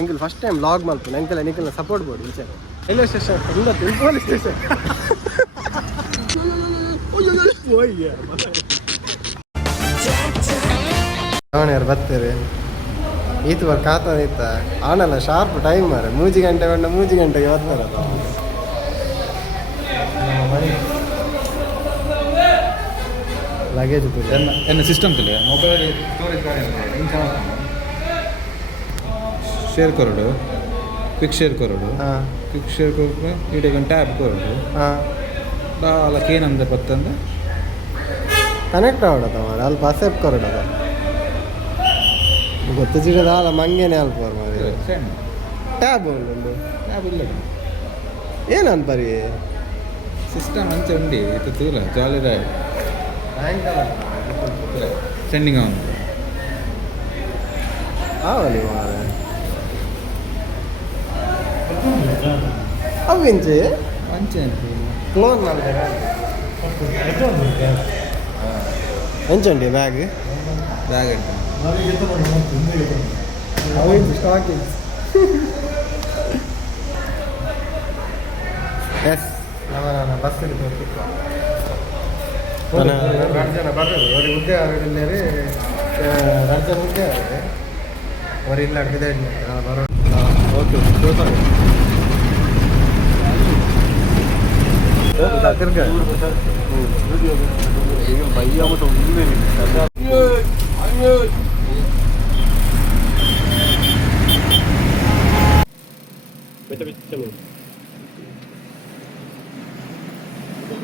ಎಂಕಲ್ first time ಲಾಗ್ ಮಾಡ್ತೀನಿ ಎಂಕಲ್ ನಿಖಲ್ನ support board ವಿಚಾರ ರೈಲ್ವೆ ಸ್ಟೇಷನ್ ಪೊಲೀಸ್ ಸ್ಟೇಷನ್ ಯಾರು ಬರ್ತಾರೆ ಈತ ಬರ್ ಕಾತ ಇತ್ತ ಆನಲ್ಲ ಶಾರ್ಪ್ ಟೈಮ್ ಮಾರೆ 3 ಗಂಟೆ ಬಂಡ 3 ಗಂಟೆಗೆ ಬರ್ತಾರಲ್ಲ ಲಗೇಜ್ என்ன ಸಿಸ್ಟಮ್ ತಲೆ ಮೊಬೈಲ್ ಸ್ಟೋರೇಜ್ ಶೇರ್ ಕರೋಡು ಕ್ವಿಕ್ ಶೇರ್ ಕರೋಡು ಕ್ವಿಕ್ ಶೇರ್ ಕೊಟ್ಟು ಇಡೀಗ ಟ್ಯಾಬ್ ಕರೋಡು ಅಲ್ಲಕ್ಕೆ ಏನಂದ ಪತ್ತಂದ ಕನೆಕ್ಟ್ ಆಗೋದ ಮಾರೆ ಅಲ್ಲಿ ಅಸೆಪ್ಟ್ ಕರೋಡದ ಗೊತ್ತು ಚಿಡದ ಅಲ್ಲ ಮಂಗೇನೆ ಅಲ್ಪ ಟ್ಯಾಬ್ ಉಂಟು ಟ್ಯಾಬ್ ಇಲ್ಲ ಏನಂತ ಬರೀ ಸಿಸ್ಟಮ್ ಅಂಚೆ ಉಂಡಿ ಇದು ತೂಲ ಜಾಲಿ ರಾಯ್ ಸೆಂಡಿಂಗ್ ಅವನು ಅವಲಿ ಮಾರೆ ಅವಿಂಚೆ ಅಂಚೆ ಕ್ಲೋನ್ ಮಾಡ್ತಾರೆ ಎಂಚುಂಡಿ ಬ್ಯಾಗ್ ಬ್ಯಾಗ್ ಉಂಟು ಅವಿಂಚು ಸ್ಟಾಕಿಂಗ್ ಎಸ್ ನಮ್ಮ ಬಸ್ ಹಿಡಿದು ಜನ ಬರೋದು ಅವ್ರಿಗೆ ಹುದ್ದೆ ಅವರಿಲ್ಲೇ 2 ಜನ ಹುದ್ದೆ ಅವ್ರಿಗೆ ಅವ್ರು ಇಲ್ಲ ಅಡ್ಗದೆ ಬರೋ ಓಕೆ ತಿರ್ಗ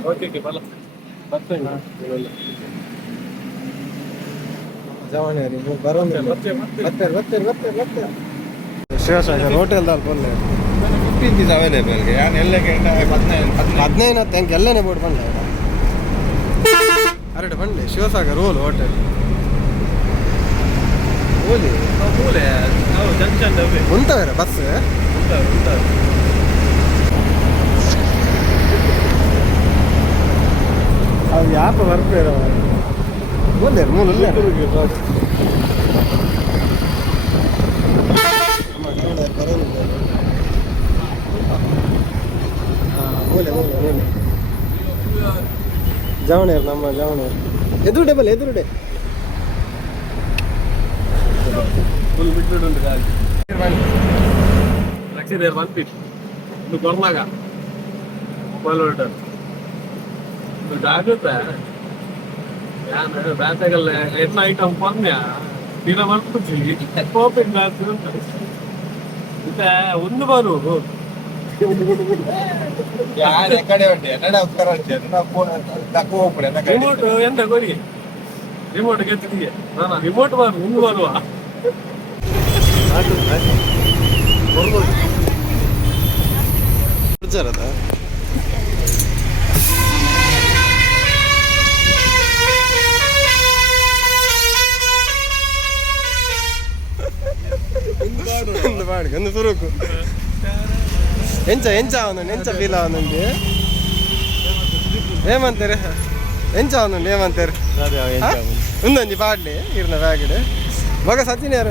ಓಕೆ ಬಲ್ಲ ಜವಾಣಿ ಬರ್ತಾರೆ ಶಿವಸಾಗರ್ ಹೋಟೆಲ್ದಲ್ಲಿ ಬಂದೆ 15 is available ಯಾನ್ ಎಲ್ಲಕ್ಕೆ 15 ತಂಕ ಎಲ್ಲನೇ ಬೋರ್ಡ್ ಬಂದ ಅರಡು ಬಂದೆ ಶಿವಸಾಗರ್ ಓಲ್ ಹೋಟೆಲ್ ಓಲಿ ಮೂಲೆ ಜಂಕ್ಷನ್ ಉಂಟವರ ಬಸ್ ಅದು ಯಾಪ ಬರ್ತೀರ ಮೂಲೆ ಮೂಲೆ ಜವಣೇರು ನಮ್ಮ ಜವಣೇರು ಎದುರುಡೆ ಬಲ್ಲ ಎದುರುಡೆ ಫುಲ್ ಬಿಟ್ಟು ಉಂಟು ರಕ್ಷಿದೇರ್ ಬಂದ್ಬಿಟ್ಟು ಇದು ಕೊರ್ಲಾಗ ಮೊಬೈಲ್ ಹೊರಟು ಜಾಗ್ರತೆ ಬ್ಯಾತಾಗಲ್ಲ ಎಣ್ಣ ಐಟಮ್ ಪನ್ಯ ದಿನ ಬರ್ಬಿಡ್ತೀವಿ ಕೋಪಿಂಗ್ ಗ್ಲಾಸ್ ಮತ್ತೆ ಒಂದು ಬರು ರಿಮೋಟ್ ಎಂತ ಕೊಡಿ ರಿಮೋಟ್ ಗೆತ್ತಿಗೆ ರಿಮೋಟ್ ಬಾರು ಒಂದು ಬರುವ ಒಂದು ಸುರುಕು ಎಂಚ ಅವನುಂಡು ಎಂಚ ಫೀಲ್ ಅವನುಂಡು ಏಮಂತಾರೆ ಎಂಚ ಅವನುಂಡು ಏಮಂತಾರೆ ಒಂದೊಂದು ಪಾಡ್ಲಿ ಇರ್ನ ಬ್ಯಾಗಡೆ ಮಗ ಸಚಿನ್ಯಾರ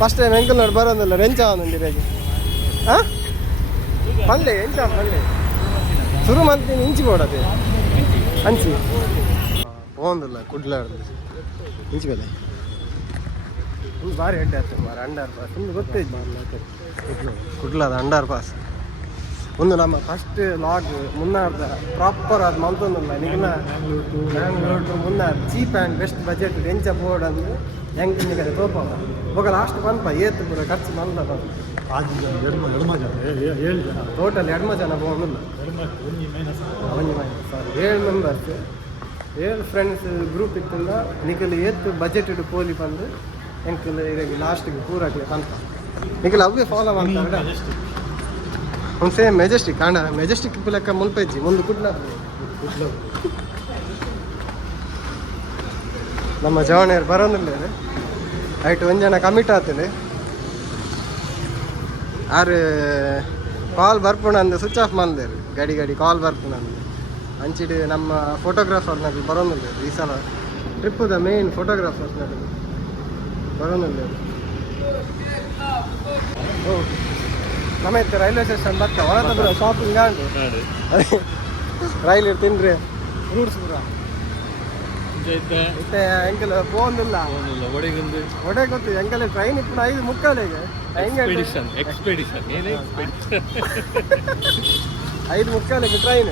ಫಸ್ಟ್ ಟೈಮ್ ಎಂಕಲ್ ನೋಡಿ ಬರೋದಿಲ್ಲ ಎಂಚ ಅವನುಂಡು ಇರಾಗಿ ಹಾಂ ಪಲ್ಲೆ ಎಂಚ ಪಲ್ಲೆ ಶುರು ಮಾಡ್ತೀನಿ ಇಂಚಿ ಕೊಡದೆ ಹಂಚಿ ಹೋಗಿಲ್ಲ ಕುಡ್ಲಾಡ್ದು ಇಂಚಿ ಬೆಲೆ ಒಂದು ಭಾರಿ ಹೆಡ್ಡೆ ಆಗ್ತದೆ ಮಾರ ಅಂಡರ್ ಪಾಸ್ ನಿಮ್ಗೆ ಗೊತ್ತಿದ್ದು ಕುಡ್ಲದ ಅಂಡರ್ ಪಾಸ್ ಒಂದು ನಮ್ಮ ಫಸ್ಟ್ ಲಾಗ್ ಮುನ್ನಾರ್ದ ಪ್ರಾಪರ್ ಅದು ಮಂತೊಂದಿಲ್ಲ ನಿಗಲ Bangalore Munnar cheap and best budget ಎಂಚ ಬೋರ್ಡ್ ಅಂದ್ರೆ ಹೆಂಗೆ ನಿಗದೆ ತೋಪ ಹೋಗ ಲಾಸ್ಟ್ ಬಂದಪ್ಪ ಏತು ಪೂರ ಖರ್ಚು ಬಂದ ಟೋಟಲ್ 2 ಜನ ಹೋಗಿಲ್ಲ 7 ಮೆಂಬರ್ಸ್ 7 ಫ್ರೆಂಡ್ಸ್ ಗ್ರೂಪ್ ಇತ್ತಂದ ನಿಖಲ್ ಏತು ಬಜೆಟ್ ಇಟ್ಟು ಪೋಲಿ ಬಂದು ಎಂಕಲ್ ಇರಾಗಿ ಲಾಸ್ಟಿಗೆ ಪೂರಾಗಿ ಅಂತ ನಿಖಲ್ ಅವೇ ಫಾಲೋ ಮಾಡ್ತಾರೆ ಒಂದು ಸೇಮ್ ಮೆಜೆಸ್ಟಿಕ್ ಕಾಂಡ ಮೆಜೆಸ್ಟಿಕ್ ಲೆಕ್ಕ ಮುಲ್ಪೆಜ್ಜಿ ಮುಂದೆ ಕುಡ್ಲ ನಮ್ಮ ಜವಣಿಯರು ಬರೋದಿಲ್ಲ ಆಯ್ತು ಒಂದು ಜನ ಕಮಿಟ್ ಆಗ್ತದೆ ಆರು ಕಾಲ್ ಬರ್ಪುಣ ಅಂದು ಸ್ವಿಚ್ ಆಫ್ ಮಾಡಿದೇರು ಗಾಡಿ ಕಾಲ್ ಬರ್ಪುಣ ಅಂದು ಅಂಚಿಡು ನಮ್ಮ ಫೋಟೋಗ್ರಾಫರ್ನಲ್ಲಿ ಬರೋದಿಲ್ಲ ಈ ಸಲ ಟ್ರಿಪ್ಪುದ ಮೇನ್ ಫೋಟೋಗ್ರಾಫರ್ಸ್ನಲ್ಲಿ ಬರೋದಿಲ್ಲ ನಮ್ಮ ಇತ್ತು ರೈಲ್ವೆ ಸ್ಟೇಷನ್ ಬತ್ತ ಒಳತಂದ್ರೆ ಶಾಪಿಂಗ್ ಆಂಡು ರೈಲ್ ತಿನ್ರಿ ರೂಟ್ಸ್ ಪೂರ ಇತ್ತೆ ಎಂಕಲ್ ಫೋನಿಲ್ಲ ಒಡೆ ಗೊತ್ತು ಎಂಕಲ್ ಟ್ರೈನ್ ಇತ್ತು 5:45 ಎಕ್ಸ್ಪೆಡಿಷನ್ 5:45 ಟ್ರೈನ್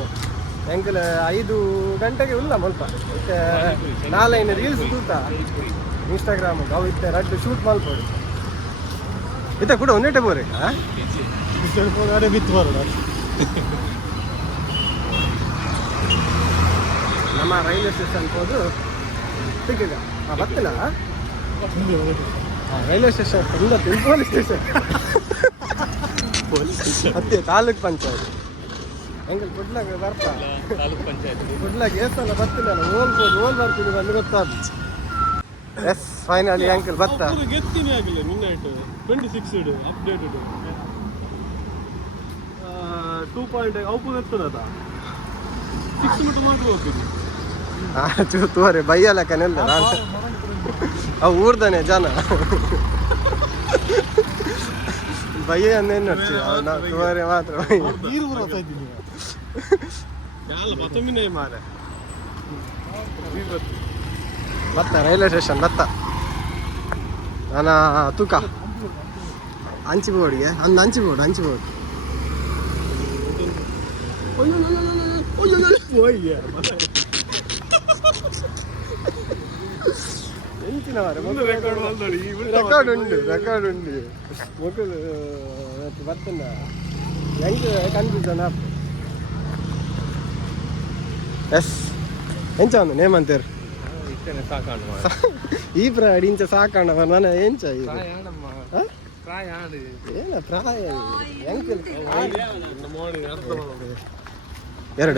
ಎಂಕಲ್ 5 ಗಂಟೆಗೆ ಇಲ್ಲ ಮಲ್ಪ ಮತ್ತೆ 4 ರೀಲ್ಸ್ ತೂತ ಇನ್ಸ್ಟಾಗ್ರಾಮ್ ಅವು ಇತ್ತೆ ರಡ್ಡು ಶೂಟ್ ಮಲ್ಪಡು ಇತ್ತ ಕೂಡ ಒಂದೇಟೆ ಬೋರೆ ಬಿತ್ತು ಬರೋದು ನಮ್ಮ ರೈಲ್ವೆ ಸ್ಟೇಷನ್ ಹೋದು ಸಿಕ್ಕಿಗ ಬರ್ತಿಲ್ಲ ರೈಲ್ವೆ ಸ್ಟೇಷನ್ ತುಂಬ ಪೊಲೀಸ್ ಸ್ಟೇಷನ್ ಹತ್ತಿ ತಾಲೂಕ್ ಪಂಚಾಯತ್ ಎಂಕಲ್ ಕುಡ್ಲಾಗ ಬರ್ತಾ ತಾಲೂಕ್ ಪಂಚಾಯತ್ ಕುಡ್ಲಾಗ ಏಸಲ್ಲ ಬರ್ತಿಲ್ಲ ನಾನು ಓಲ್ ಬರ್ತೀನಿ ಬಂದು ಗೊತ್ತಾದ ಎಸ್ ಫೈನಲಿ ಅಂಕಲ್ ಬರ್ತಾ ಗೆತ್ತಿನೇ ಆಗಿಲ್ಲ ನಿನ್ನಾಯ್ತು 26 ಅಪ್ಡೇಟೆಡ್ 2.5 ಔಪುನ ಎತ್ತದ 6 ಮೀಟರ್ ಮಾತ್ರ ಹೋಗ್ತೀನಿ ತೋರೆ ಬೈಯಲ್ಲ ಕನೆಲ್ಲ ನಾನು ಅವು ಊರ್ದಾನೆ ಜನ ಬಯ್ಯ ಅಂದೇನು ನೋಡ್ತಿ ತೋರೆ ಮಾತ್ರ ನೀರು ಬರೋತಾ ಇದ್ದೀನಿ ಮತ್ತೊಮ್ಮೆ ಮಾರ ಬತ್ತ ರೈಲ್ವೆ ಸ್ಟೇಷನ್ ಬತ್ತ ನಾನು ತೂಕ ಹಂಚಿಬೋಡಿಗೆ ಹಂಚಿಬೋಡು ರೆಕಾರ್ಡ್ ಉಂಟು ಮಕ್ಕಳು ಬರ್ತನ ಹೆಂಗೆ ಕನ್ಫ್ಯೂಸನ್ ಆಪ್ ಎಸ್ ಎಂಚ ಒಂದು ನೇಮ್ ಅಂತೀರಿ ಈ ಪ್ರಾಯ ಇಂಚ ಸಾಕಣ್ಣವ ನಾನು ಎಂಚ ಏನ ಪ್ರಾಯ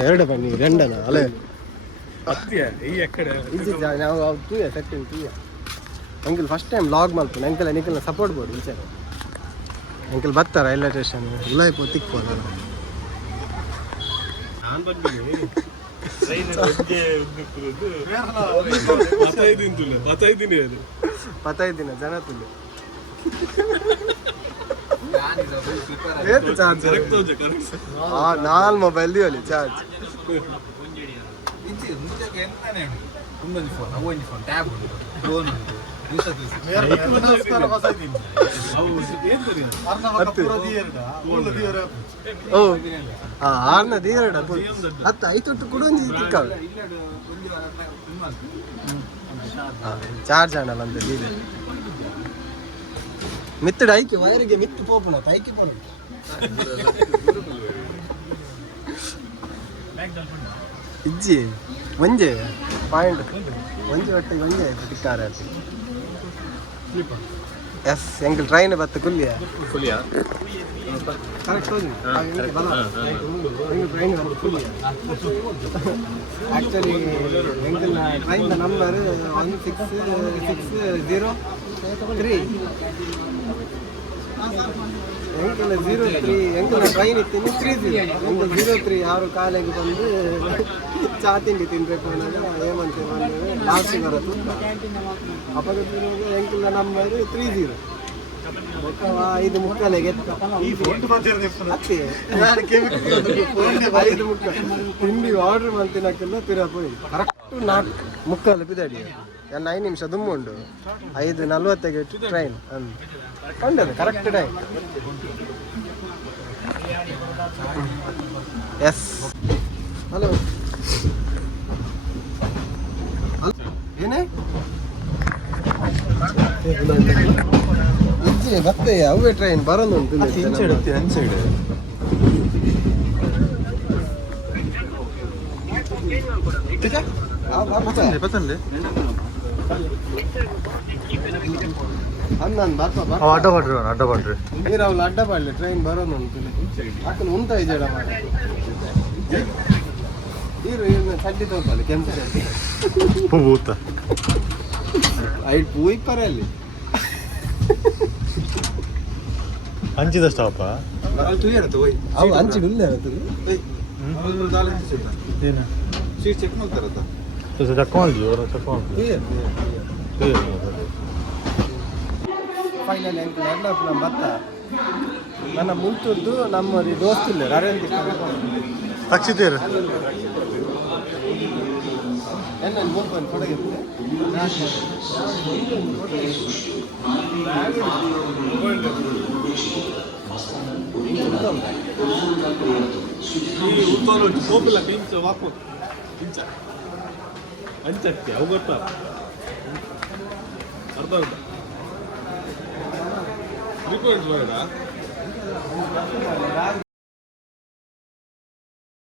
ಎರಡು ಬನ್ನಿ ರೆಂಡನ ಅಲೆ ನಾವು ತೂಯ ಸೆಟ್ಟಿಂಗ್ ತೂಯ ಅಂಕಲ್ ಫಸ್ಟ್ ಟೈಮ್ ಲಾಗ್ ಮಾಡ್ತೀನಿ ಅಂಕಲ್ ನಿಖಲ್ನ ಸಪೋರ್ಟ್ ಬೋರ್ಡ್ ವಿಚಾರ ಅಂಕಲ್ ಬರ್ತಾರ ರೈಲ್ವೆ ಸ್ಟೇಷನ್ ಉಲಾಯ್ಪು ತಿಕ್ಕು ನಾನು ಪತೈದಿನ ಜನ ತುಳು ನಾಲ್ ಮೊಬೈಲ್ ದಿವಲಿ ಚಾರ್ಜ್ ಆರ್ನ ದೀರಡ ಹತ್ತು ಐತೊಟ್ಟು ಕೂಡ ಒಂದು ತಿಕ್ಕ ಚಾರ್ಜ್ ಆಣ ಬಂದ ದೀರೆ ಮಿತ್ತಡ ಐಕೆ ವೈರಿಗೆ ಮಿತ್ತು ಪೋಪುಣ ಐಕೆ ಪೋಣ ಇಜ್ಜಿ ಒಂಜೆ ಪಾಯಿಂಟ್ ಒಂಜೆ ಒಟ್ಟಿಗೆ ಒಂಜೆ ಆಯ್ತು ತಿಕ್ಕಾರ ಎಸ್ ಎಂಕಲ್ ಟ್ರೈನ್ ಬತ್ತ ಕುಲ್ಲಿಯ ಕರೆಕ್ಟ್ ಹೋಗಿ ಟ್ರೈನ್ ಬತ್ತ ಕುಲ್ಲಿಯ ಆ್ಯಕ್ಚುಲಿ ಎಂಕಲ್ನ ಟ್ರೈನ್ ನಂಬರ್ 16603 ಎಂಕಲ್ 03 ಎಂಕಲ್ನ ಟ್ರೈನ್ ಇತ್ತೀನಿ 30 ಎಂಕಲ್ 03 ಯಾರು ಕಾಲೇಜ್ ಬಂದು ಚಾ ತಿಂಡಿ ತಿನ್ಬೇಕು ಅನ್ನೋದು ಏಮಂತ ಲಾಸ್ಟಿಗೆ ಬರೋದು ಅಪಘಾತ ಎಂಕಲ್ನ ನಂಬರ್ 30 5 ಮುಕ್ಕಾಲೆಗೆ ತಿಂಡಿ ಆರ್ಡರ್ ಮಾಡ್ತೀನಕ್ಕೆಲ್ಲ ತಿರಪೋಯಿ ಕರೆಕ್ಟು 4 ಮುಕ್ಕಾಲು ಬಿದ್ದಾಡಿ 5 ನಿಮಿಷ ದುಮ್ಮುಂಡು 5:40ಗೆ ಟ್ರೈನ್ ಕಂಡದು ಕರೆಕ್ಟ್ ಟೈಮ್ ಎಸ್ ಹಲೋ ಏನೇ ಇಜ್ಜಿ ಮತ್ತೆ ಅವೇ ಟ್ರೈನ್ ಬರೋದು ಉಂಟು ಅಡ್ಡ ಮಾಡ್ರಿ ನೀರು ಅವ್ಳು ಅಡ್ಡ ಪಾಡ್ಲಿ ಟ್ರೈನ್ ಬರೋದು ಉಂಟು ಅಕ್ಕಲು ಉಂಟ ಇದೇಡ ಮಾಡಿ ನೀರು ಚಡ್ಡಿ ತೋರ್ಪಲ್ಲಿ ಕೆಂಪು ಚಡ್ಡಿ ಐಟ್ ಪೂ ಇಪ್ಪರೆ ಅಲ್ಲಿ ಹಂಚಿದ ಸ್ಟಾಪ ಅವು ಹಂಚಿಡಿಲ್ಲ ಏನು ಸೀಟ್ ಚೆಕ್ ಮಾಡ್ತಾರತ್ತ ತಕ್ಕೊಳ್ಳಿ ಅವರ ತಕ್ಕೊಳ್ಳಿ ಫೈನಲ್ ಎಂಕ್ಲು ಎಲ್ಲ ನಮ್ಮ ಭತ್ತ ನನ್ನ ಮುಂತದ್ದು ನಮ್ಮದು ದೋಸ್ತಿಲ್ಲ ಅರೇಂಜ್ ತಕ್ಷಿತೀರು ಎನ್ನ ಮೂರ್ಕೊಂಡು ಕೊಡಗೆ ಈ ಉತ್ತೋಲು ಕೋಪಿಲ್ಲ ಕಿಂಚ ವಾಪು ಕಿಂಚ ಅಂಚಕ್ಕೆ ಅವು ಗೊತ್ತ ಅರ್ಥ ಆಗುತ್ತಾ ರಿಪೋರ್ಟ್ ಬೇಡ